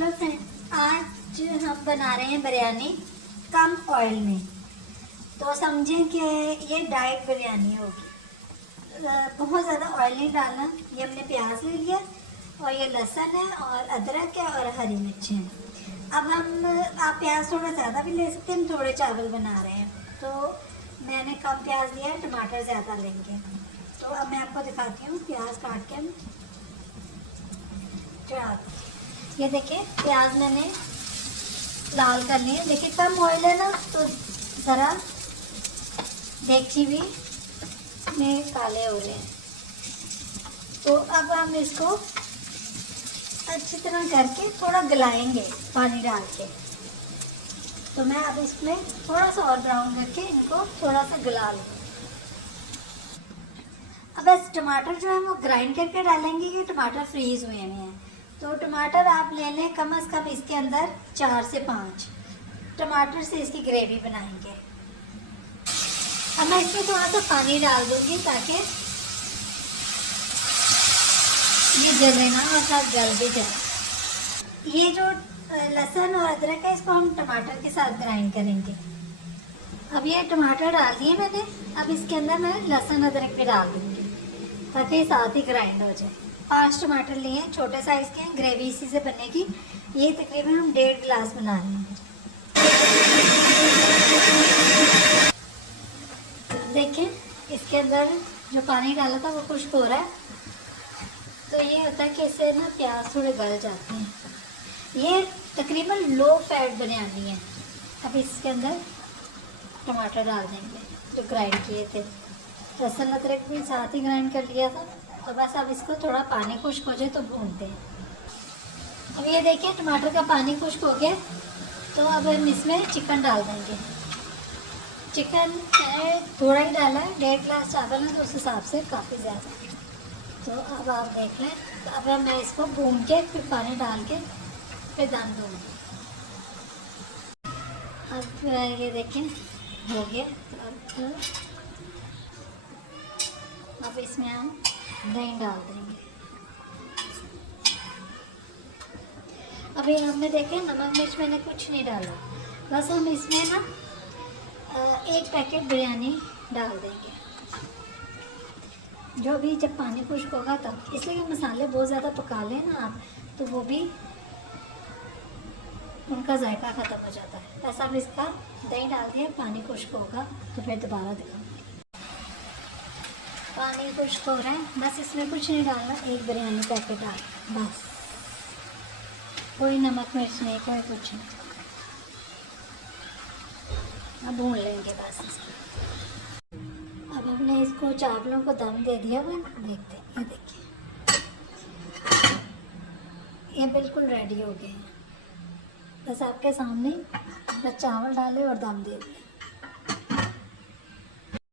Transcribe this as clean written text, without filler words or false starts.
Hello friend, आज हम बना रहे हैं बिरयानी कम ऑयल में। तो समझें कि ये डाइट बिरयानी होगी। बहुत ज़्यादा ऑयल नहीं डालना। ये हमने प्याज ले लिया और ये लहसुन है और अदरक है और हरी मिर्ची है। अब आप प्याज थोड़ा ज़्यादा भी ले सकते हैं। हम थोड़े चावल बना रहे हैं तो मैंने कम प्याज लिया है, टमाटर ज़्यादा लेंगे। तो अब मैं आपको दिखाती हूँ प्याज काट के। ये देखिए प्याज मैंने लाल कर लिए। देखिए कम ऑयल है ना तो ज़रा देखिए भी में काले हो रहे हैं। तो अब हम इसको अच्छी तरह करके थोड़ा गलाएंगे पानी डाल के। तो मैं अब इसमें थोड़ा सा और ब्राउन करके इनको थोड़ा सा गला लूँ। अब बस टमाटर जो है वो ग्राइंड करके डालेंगे। ये टमाटर फ्रीज हुए हैं। तो टमाटर आप ले लें कम से कम इसके अंदर 4 से 5 टमाटर से इसकी ग्रेवी बनाएंगे। अब मैं इसमें थोड़ा सा पानी डाल दूंगी ताकि ये जले ना और साथ गल भी जाए। ये जो लहसुन और अदरक है इसको हम टमाटर के साथ ग्राइंड करेंगे। अब ये टमाटर डाल दिए मैंने। अब इसके अंदर मैं लहसुन अदरक भी डाल दूंगी ताकि साथ ही ग्राइंड हो जाए। 5 टमाटर लिए हैं, छोटे साइज़ के हैं, ग्रेवी इसी से बनेगी। ये तकरीबन हम 1.5 गिलास बना रहे हैं। देखें इसके अंदर जो पानी डाला था वो खुश्क हो रहा है। तो ये होता है कि इससे ना प्याज थोड़े गल जाते हैं। ये तकरीबन लो फैट बिरयानी है। अब इसके अंदर टमाटर डाल देंगे जो ग्राइंड किए थे। लहसुन अदरक भी साथ ही ग्राइंड कर लिया था। तो बस अब इसको थोड़ा पानी खुश्क हो जाए तो भूनते हैं। अब ये देखिए टमाटर का पानी खुश्क हो गया। तो अब हम इसमें चिकन डाल देंगे। चिकन थोड़ा ही डाला है, 1.5 गिलास चावल है तो उस हिसाब से काफ़ी ज़्यादा। तो अब आप देख लें। तो अब मैं इसको भून के फिर पानी डाल के फिर दम दूँगी। अब ये देखें हो गया। तो अब इसमें हम दही डाल देंगे। अभी हमने देखें नमक मिर्च मैंने कुछ नहीं डाला। बस हम इसमें ना 1 पैकेट बिरयानी डाल देंगे। जो भी जब पानी खुश्क होगा तब, इसलिए मसाले बहुत ज़्यादा पका लें ना आप तो वो भी उनका जायका ख़त्म हो जाता है। बस अब इसका दही डाल दिया, पानी खुश्क होगा तो फिर दोबारा दिखाऊंगी। पानी खुश्क हो रहा है, बस इसमें कुछ नहीं डालना, 1 बिरयानी पैकेट डाल बस। कोई नमक मिर्च नहीं, कोई कुछ नहीं। अब भून लेंगे बस इसको। अब हमने इसको चावलों को दम दे दिया हुआ। देखते हैं, ये देखिए ये बिल्कुल रेडी हो गए हैं। बस आपके सामने बस चावल डाले और दम दे दिए।